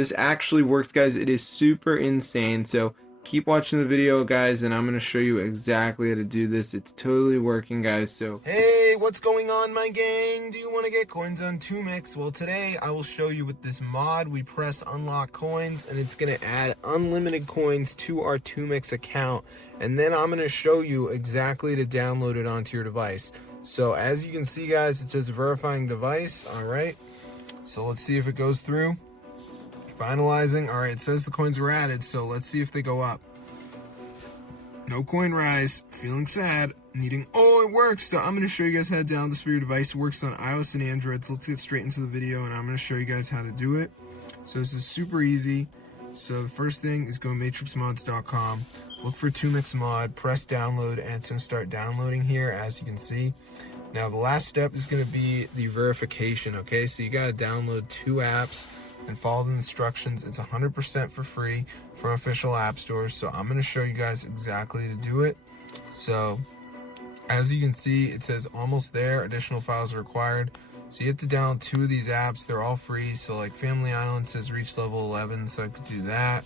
this actually works, guys. It is super insane. So keep watching the video, guys, and I'm going to show you exactly how to do this. It's totally working, guys. So hey, what's going on, my gang? Do you want to get coins on Toomics? Well, today I will show you with this mod. We press unlock coins, and it's going to add unlimited coins to our Toomics account. And then I'm going to show you exactly to download it onto your device. So as you can see, guys, it says verifying device. All right, so let's see if it goes through. Finalizing. All right, it says the coins were added, so let's see if they go up. No coin rise. Feeling sad. Needing. Oh, it works. So I'm going to show you guys how to download this for your device. It works on iOS and Android. So let's get straight into the video, and I'm going to show you guys how to do it. So this is super easy. So the first thing is go matrixmods.com. Look for Toomics mod. Press download, and it's going to start downloading here, as you can see. Now the last step is going to be the verification. Okay, so you got to download 2 apps and follow the instructions. It's 100% for free from official app stores. So I'm going to show you guys exactly to do it. So as you can see, it says almost there. Additional files are required. So you have to download 2 of these apps. They're all free. So like Family Island says reach level 11, so I could do that.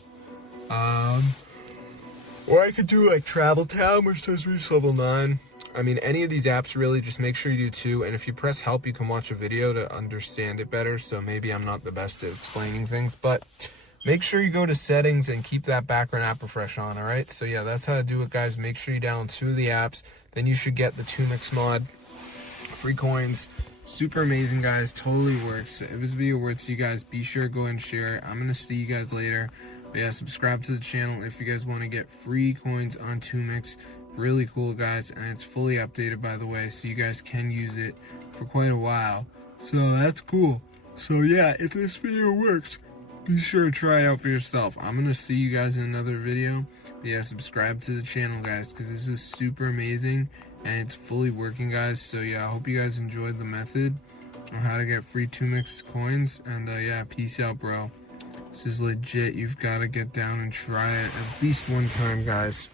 Or I could do like Travel Town, which says reach level 9. I mean, any of these apps, really, just make sure you do 2. And if you press help, you can watch a video to understand it better. So maybe I'm not the best at explaining things, but make sure you go to settings and keep that background app refresh on. All right, so yeah, that's how to do it, guys. Make sure you download 2 of the apps. Then you should get the Toomics mod. Free coins. Super amazing, guys. Totally works. So if this video works, you guys, be sure to go and share it. I'm going to see you guys later. But yeah, subscribe to the channel if you guys want to get free coins on Toomics. Really cool, guys, and it's fully updated, by the way, so you guys can use it for quite a while. So that's cool. So yeah, if this video works, be sure to try it out for yourself. I'm gonna see you guys in another video. But yeah, subscribe to the channel, guys, because this is super amazing and it's fully working, guys. So yeah, I hope you guys enjoyed the method on how to get free Toomics coins. And yeah, peace out, bro. This is legit. You've got to get down and try it at least one time, guys.